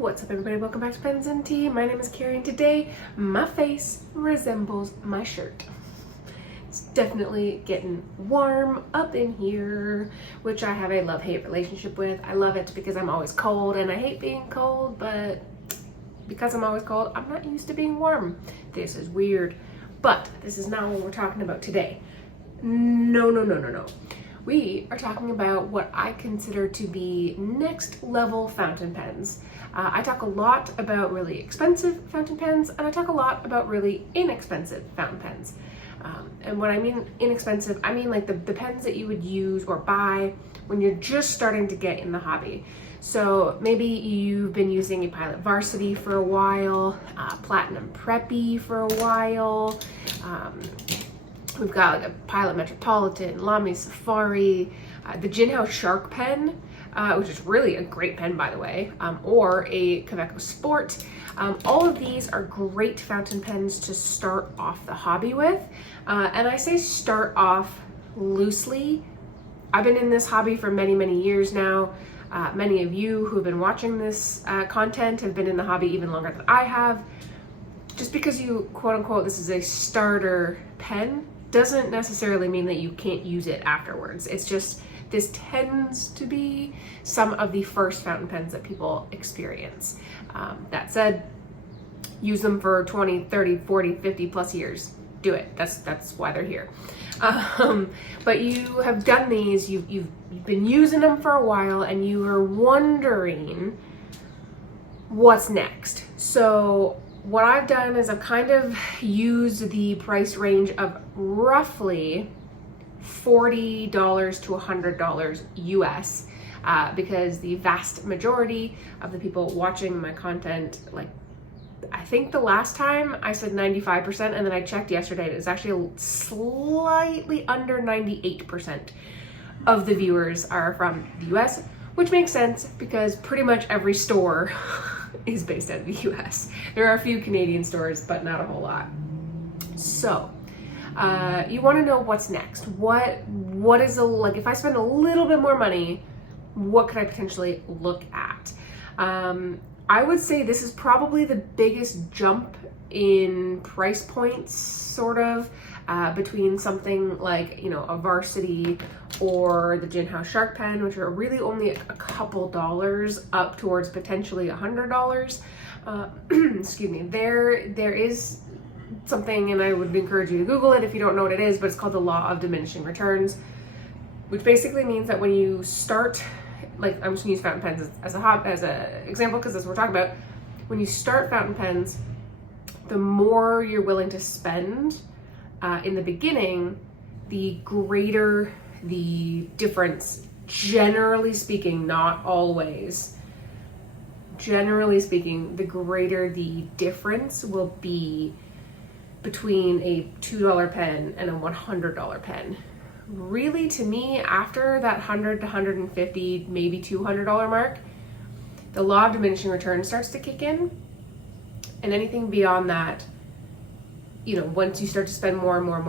What's up everybody, welcome back to Pens and Tea. My name is Carrie and today my face resembles my shirt. It's definitely getting warm up in here, which I have a love-hate relationship with. I love it because I'm always cold and I hate being cold, but because I'm always cold, I'm not used to being warm. This is weird, but this is not what we're talking about today. No. We are talking about what I consider to be next level fountain pens. I talk a lot about really expensive fountain pens and I talk a lot about really inexpensive fountain pens. And when I mean inexpensive, I mean like the pens that you would use or buy when you're just starting to get in the hobby. So maybe you've been using a Pilot Varsity for a while, Platinum Preppy for a while. We've got like a Pilot Metropolitan, Lamy Safari, the Jinhao Shark pen, which is really a great pen by the way, or a Kaweco Sport. All of these are great fountain pens to start off the hobby with. And I say start off loosely. I've been in this hobby for many years now. Many of you who have been watching this content have been in the hobby even longer than I have. Just because you quote unquote this is a starter pen doesn't necessarily mean that you can't use it afterwards. It's just this tends to be some of the first fountain pens that people experience. That said, use them for 20, 30, 40, 50 plus years. Do it. That's why they're here. But you have done these, you've been using them for a while and you are wondering what's next. So what I've done is I've kind of used the price range of roughly $40 to $100 US because the vast majority of the people watching my content, like I think the last time I said 95% and then I checked yesterday, it was actually slightly under 98% of the viewers are from the US, which makes sense because pretty much every store is based out of the US. There are a few Canadian stores, but not a whole lot. So you want to know what's next. What is like if I spend a little bit more money, what could I potentially look at? I would say this is probably the biggest jump in price points, sort of, between something like, you know, a Varsity or the Jinhao Shark pen, which are really only a couple dollars up towards potentially $100. Excuse me. There is something, and I would encourage you to Google it if you don't know what it is, but it's called the law of diminishing returns, which basically means that when you start, like I'm just gonna use fountain pens as a example because that's what we're talking about. When you start fountain pens, the more you're willing to spend in the beginning, the greater the difference, generally speaking, not always. Generally speaking, the greater the difference will be between a $2 pen and a $100 pen. Really, to me, after that $100 to $150, maybe $200 mark, the law of diminishing returns starts to kick in. And anything beyond that, you know, once you start to spend more money,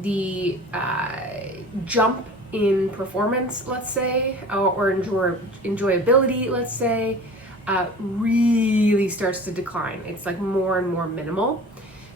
the jump in performance, let's say, or enjoyability, let's say, really starts to decline. It's like more and more minimal.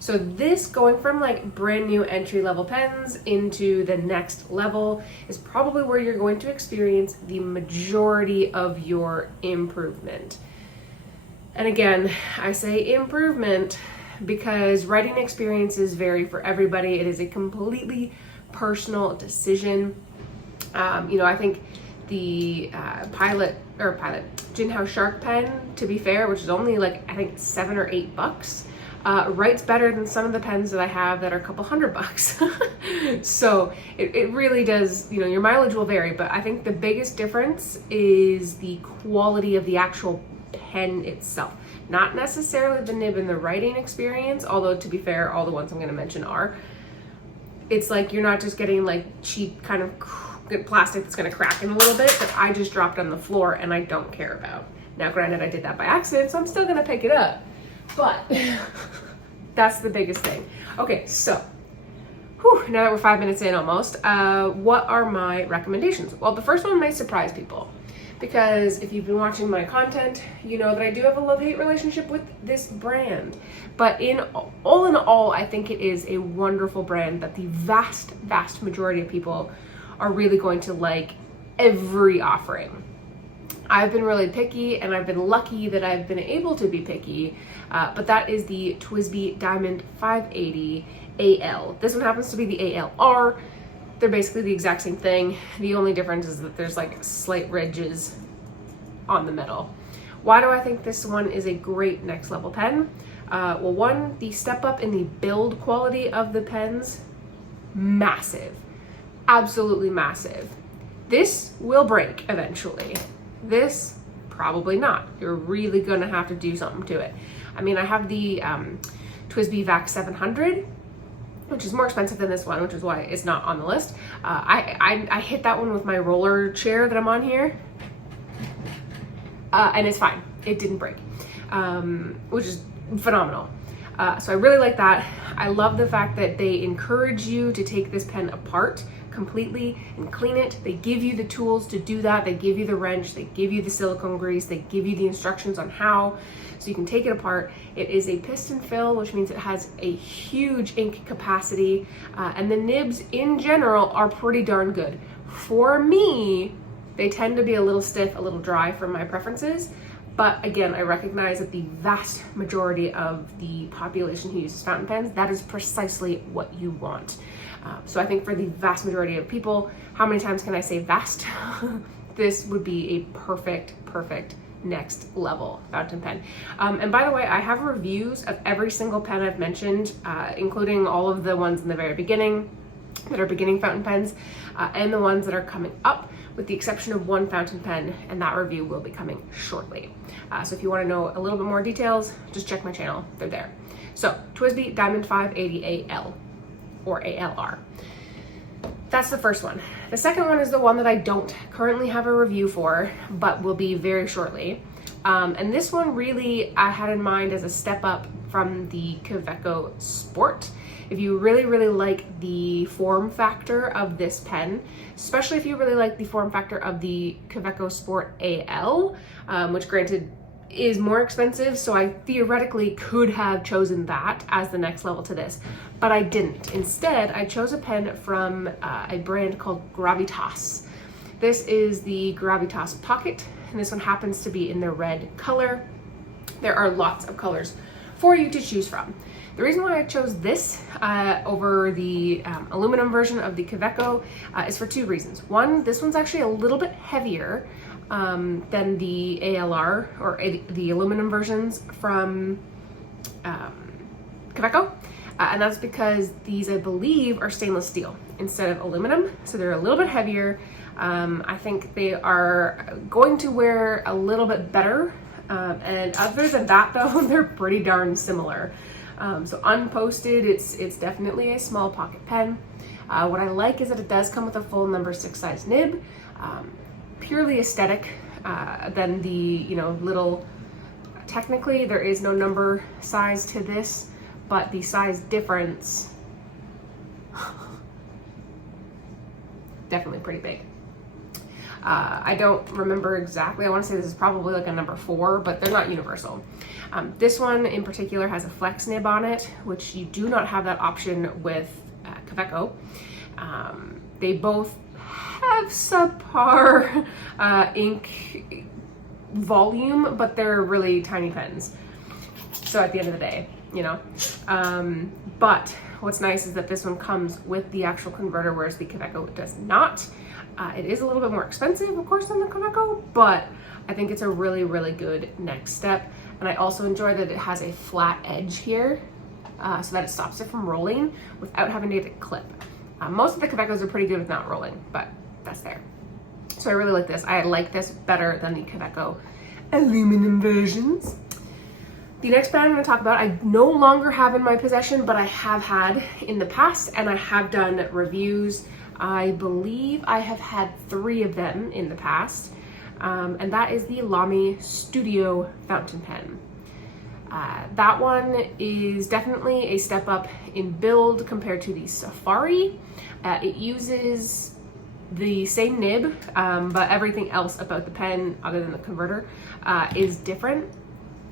So this going from like brand new entry level pens into the next level is probably where you're going to experience the majority of your improvement. And again, I say improvement because writing experiences vary for everybody. It is a completely personal decision. You know, I think the Jinhao Shark pen, to be fair, which is only like I think $7 or $8, writes better than some of the pens that I have that are a couple $100. So it really does, you know, your mileage will vary, but I think the biggest difference is the quality of the actual pen itself. Not necessarily the nib and the writing experience, although to be fair, all the ones I'm going to mention are. It's like you're not just getting like cheap kind of plastic that's going to crack in a little bit that I just dropped on the floor and I don't care about. Now granted, I did that by accident, so I'm still going to pick it up. But that's the biggest thing. Okay, so now that we're 5 minutes in almost, what are my recommendations? Well, the first one might surprise people. because if you've been watching my content, you know that I do have a love-hate relationship with this brand. But all in all, I think it is a wonderful brand that the vast majority of people are really going to like every offering. I've been really picky, and I've been lucky that I've been able to be picky, but that is the TWSBI Diamond 580 AL. This one happens to be the ALR. They're basically the exact same thing. The only difference is that there's like slight ridges on the middle. Why do I think this one is a great next level pen? Well, one, the step up in the build quality of the pens, massive, absolutely massive. This will break eventually. This, probably not. You're really gonna have to do something to it. I mean, I have the TWSBI VAC 700, which is more expensive than this one, which is why it's not on the list. I hit that one with my roller chair that I'm on here, and it's fine. It didn't break, which is phenomenal. So I really like that. I love the fact that they encourage you to take this pen apart completely and clean it. They give you the tools to do that. They give you the wrench, they give you the silicone grease, they give you the instructions on how, so you can take it apart. It is a piston fill, which means it has a huge ink capacity, and the nibs in general are pretty darn good. For me, they tend to be a little stiff, a little dry for my preferences, but again, I recognize that the vast majority of the population who uses fountain pens, that is precisely what you want. So I think for the vast majority of people, how many times can I say vast? This would be a perfect next level fountain pen. And by the way, I have reviews of every single pen I've mentioned, including all of the ones in the very beginning that are beginning fountain pens, and the ones that are coming up, with the exception of one fountain pen, and that review will be coming shortly. So if you want to know a little bit more details, just check my channel, they're there. So TWSBI Diamond 580 AL. Or ALR. That's the first one. The second one is the one that I don't currently have a review for, but will be very shortly. And this one really I had in mind as a step up from the Kaweco Sport. If you really like the form factor of this pen, especially if you really like the form factor of the Kaweco Sport AL, which granted is more expensive, so I theoretically could have chosen that as the next level to this, but I didn't. Instead, I chose a pen from a brand called Gravitas. This is the Gravitas Pocket, and this one happens to be in the red color. There are lots of colors for you to choose from. The reason why I chose this over the aluminum version of the Kaweco is for two reasons. One, this one's actually a little bit heavier than the ALR or the aluminum versions from Kaweco, and that's because these, I believe, are stainless steel instead of aluminum, so they're a little bit heavier. I think they are going to wear a little bit better, and other than that though, they're pretty darn similar. So unposted, it's definitely a small pocket pen. What I like is that it does come with a full number 6 size nib. Purely aesthetic than the little, technically there is no number size to this, but the size difference definitely pretty big. I don't remember exactly, I want to say this is probably like a number 4, but they're not universal. This one in particular has a flex nib on it, which you do not have that option with Kaweco. They both have subpar ink volume, but they're really tiny pens. So at the end of the day, but what's nice is that this one comes with the actual converter, whereas the Kaweco does not. It is a little bit more expensive, of course, than the Kaweco, but I think it's a really good next step. And I also enjoy that it has a flat edge here, so that it stops it from rolling without having to get it clip. Most of the Kawecos are pretty good with not rolling, but that's there. So I really like this. I like this better than the Kaweco aluminum versions. The next pen I'm going to talk about, I no longer have in my possession, but I have had in the past, and I have done reviews. I believe I have had 3 of them in the past, and that is the Lamy Studio fountain pen. That one is definitely a step up in build compared to the Safari. It uses the same nib, but everything else about the pen, other than the converter, is different.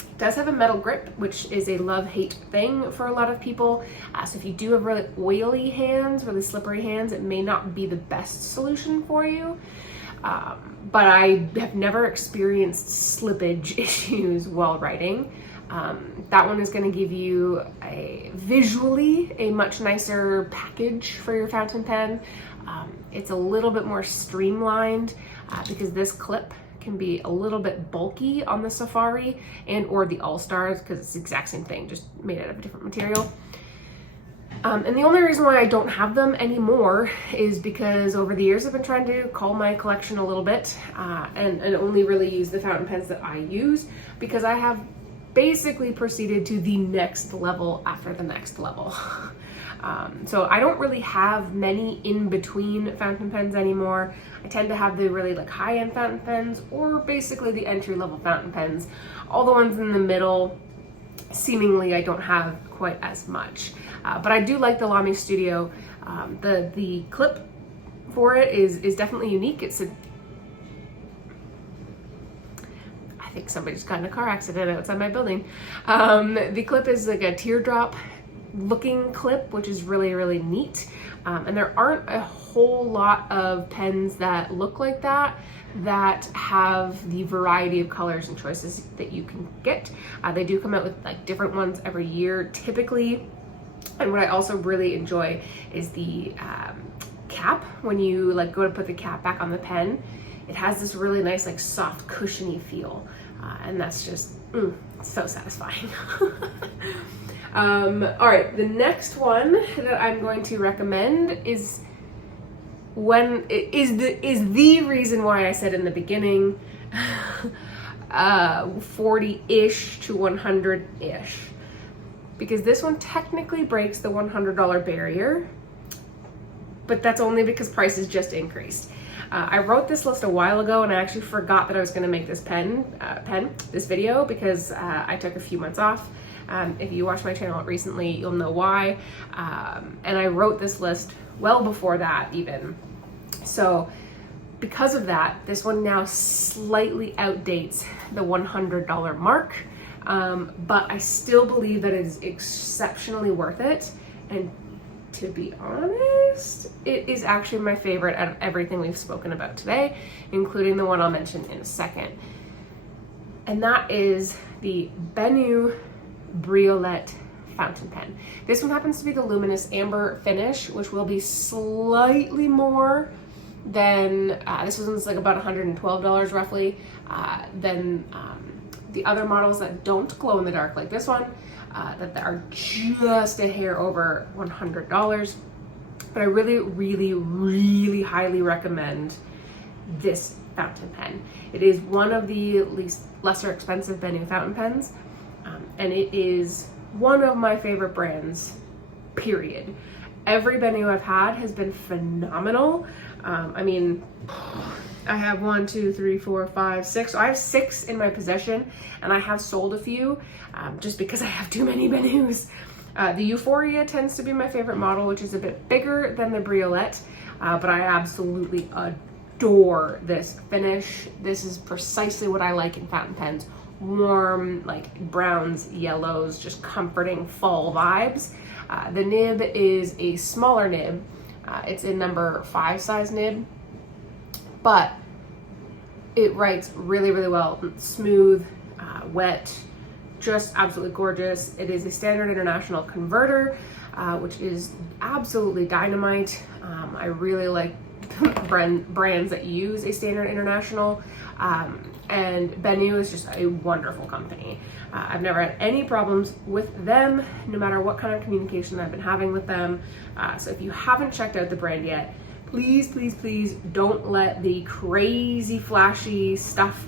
It does have a metal grip, which is a love-hate thing for a lot of people. So if you do have really oily hands, really slippery hands, it may not be the best solution for you. But I have never experienced slippage issues while writing. That one is going to give you visually a much nicer package for your fountain pen. It's a little bit more streamlined because this clip can be a little bit bulky on the Safari and or the All-Stars, because it's the exact same thing, just made out of a different material. And the only reason why I don't have them anymore is because over the years I've been trying to cull my collection a little bit and only really use the fountain pens that I use, because I have basically proceeded to the next level after the next level. So I don't really have many in between fountain pens anymore. I tend to have the really like high-end fountain pens, or basically the entry-level fountain pens. All the ones in the middle, seemingly I don't have quite as much. But I do like the Lamy Studio. The clip for it is definitely unique. I think somebody just got in a car accident outside my building. The clip is like a teardrop looking clip, which is really, really neat. And there aren't a whole lot of pens that look like that have the variety of colors and choices that you can get. They do come out with like different ones every year typically. And what I also really enjoy is the cap. When you like go to put the cap back on the pen, it has this really nice like soft cushiony feel, and that's just so satisfying. All right, the next one that I'm going to recommend is the reason why I said in the beginning 40-ish to 100-ish, because this one technically breaks the $100 barrier, but that's only because prices just increased. I wrote this list a while ago, and I actually forgot that I was going to make this this video, because I took a few months off. If you watch my channel recently, you'll know why. And I wrote this list well before that even. So because of that, this one now slightly outdates the $100 mark. But I still believe that it is exceptionally worth it. And to be honest, it is actually my favorite out of everything we've spoken about today, including the one I'll mention in a second. And that is the Benu Briolette fountain pen. This one happens to be the luminous amber finish, which will be slightly more than, this one's like about $112 roughly, than the other models that don't glow in the dark like this one, that are just a hair over $100. But I really, really, really highly recommend this fountain pen. It is one of the lesser expensive Benu fountain pens, and it is one of my favorite brands, period. Every Benu I've had has been phenomenal. I mean, I have 1, 2, 3, 4, 5, 6. So I have 6 in my possession, and I have sold a few just because I have too many Benus. The Euphoria tends to be my favorite model, which is a bit bigger than the Briolette, but I absolutely adore this finish. This is precisely what I like in fountain pens. Warm, like browns, yellows, just comforting fall vibes. The nib is a smaller nib. It's a number 5 size nib, but it writes really, really well. Smooth, wet, just absolutely gorgeous. It is a standard international converter, which is absolutely dynamite. I really like brands that use a standard international, and Benu is just a wonderful company. I've never had any problems with them, no matter what kind of communication I've been having with them. So if you haven't checked out the brand yet, please, please, please don't let the crazy flashy stuff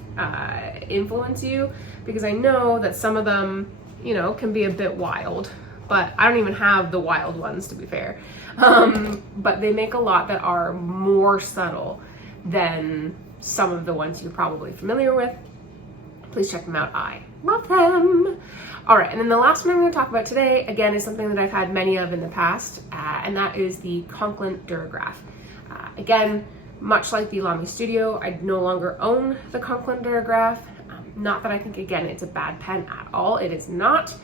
influence you, because I know that some of them, you know, can be a bit wild, but I don't even have the wild ones, to be fair. But they make a lot that are more subtle than some of the ones you're probably familiar with. Please check them out. I love them. All right, and then the last one I'm going to talk about today, again, is something that I've had many of in the past, and that is the Conklin Duragraph. Again, Much like the Lamy Studio, I no longer own the Conklin Duragraph. Not that I think, again, it's a bad pen at all. It is not,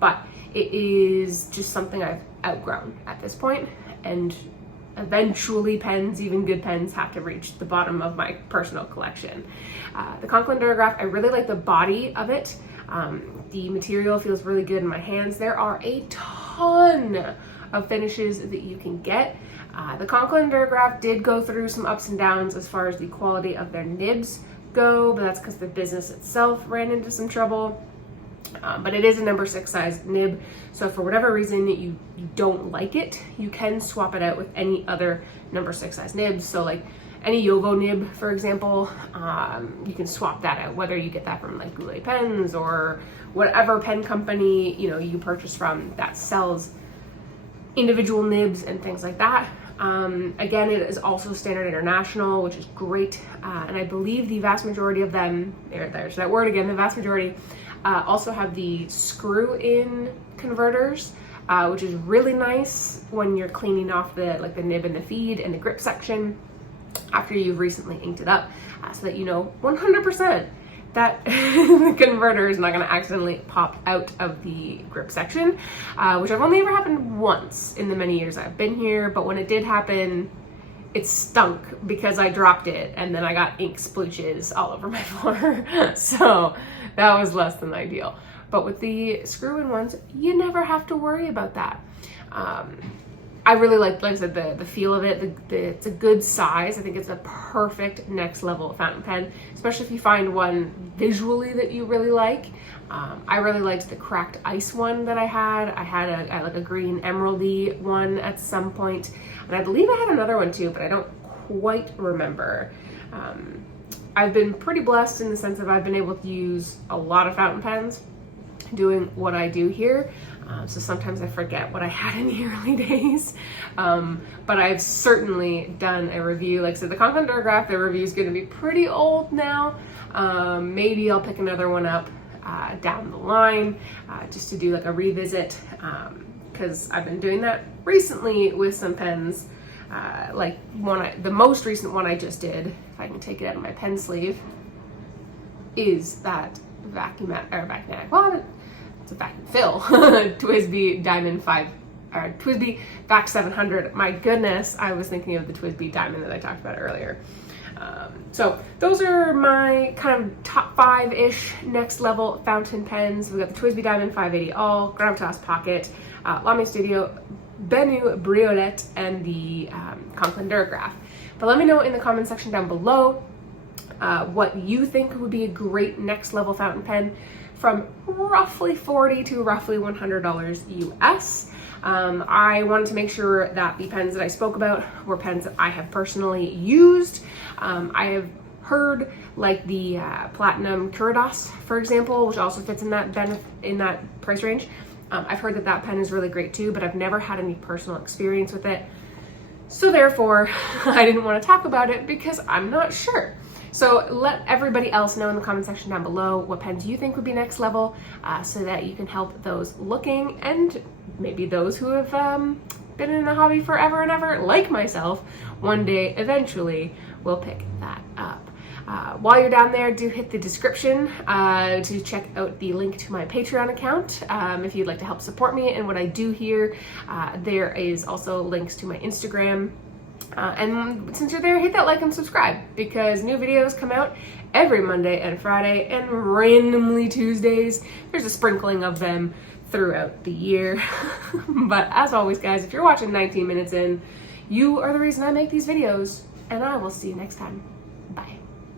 but it is just something I've outgrown at this point, and eventually pens, even good pens, have to reach the bottom of my personal collection. The Conklin Duragraph, I really like the body of it. The material feels really good in my hands. There are a ton of finishes that you can get. The Conklin Duragraph did go through some ups and downs as far as the quality of their nibs go, but that's because the business itself ran into some trouble. But it is a number 6 size nib, so for whatever reason you don't like it, you can swap it out with any other number 6 size nibs. So like any Yovo nib, for example, you can swap that out, whether you get that from like Goulet Pens or whatever pen company you purchase from that sells individual nibs and things like that. Again, it is also standard international, which is great, and I believe the vast majority of them, there's that word again, the vast majority also have the screw-in converters, which is really nice when you're cleaning off the nib and the feed and the grip section after you've recently inked it up, so that 100% that the converter is not going to accidentally pop out of the grip section, which I've only ever happened once in the many years I've been here, but when it did happen, it stunk because I dropped it and then I got ink splooches all over my floor. So that was less than ideal. But with the screw-in ones, you never have to worry about that. I really like I said, the feel of it. It's a good size. I think it's a perfect next level fountain pen, especially if you find one visually that you really like. I really liked the cracked ice one that I had. I had a green emeraldy one at some point, and I believe I had another one too, but I don't quite remember. I've been pretty blessed in the sense that I've been able to use a lot of fountain pens doing what I do here. So sometimes I forget what I had in the early days, but I've certainly done a review. Like I said, the Conklin Duragraph, the review is going to be pretty old now. Maybe I'll pick another one up down the line just to do like a revisit, because I've been doing that recently with some pens. Like the most recent one I just did, if I can take it out of my pen sleeve, is that it's a vacuum fill TWSBI Diamond TWSBI Vac 700. My goodness, I was thinking of the TWSBI Diamond that I talked about earlier. So those are my kind of top 5-ish next level fountain pens. We got the TWSBI Diamond 580 All, Gravitas Pocket, Lamy Studio, Benu Briolette, and the Conklin Duragraph. But let me know in the comment section down below what you think would be a great next level fountain pen from roughly $40 to roughly $100 US. I wanted to make sure that the pens that I spoke about were pens that I have personally used. I have heard like the Platinum Curados, for example, which also fits in that price range. I've heard that pen is really great too, but I've never had any personal experience with it. So therefore, I didn't want to talk about it because I'm not sure. So let everybody else know in the comment section down below what pens you think would be next level, so that you can help those looking, and maybe those who have been in the hobby forever and ever, like myself, one day eventually will pick that up. While you're down there, do hit the description to check out the link to my Patreon account if you'd like to help support me and what I do here. There is also links to my Instagram. And since you're there, hit that like and subscribe, because new videos come out every Monday and Friday, and randomly Tuesdays. There's a sprinkling of them throughout the year. But as always, guys, if you're watching 19 minutes in, you are the reason I make these videos, and I will see you next time. Bye.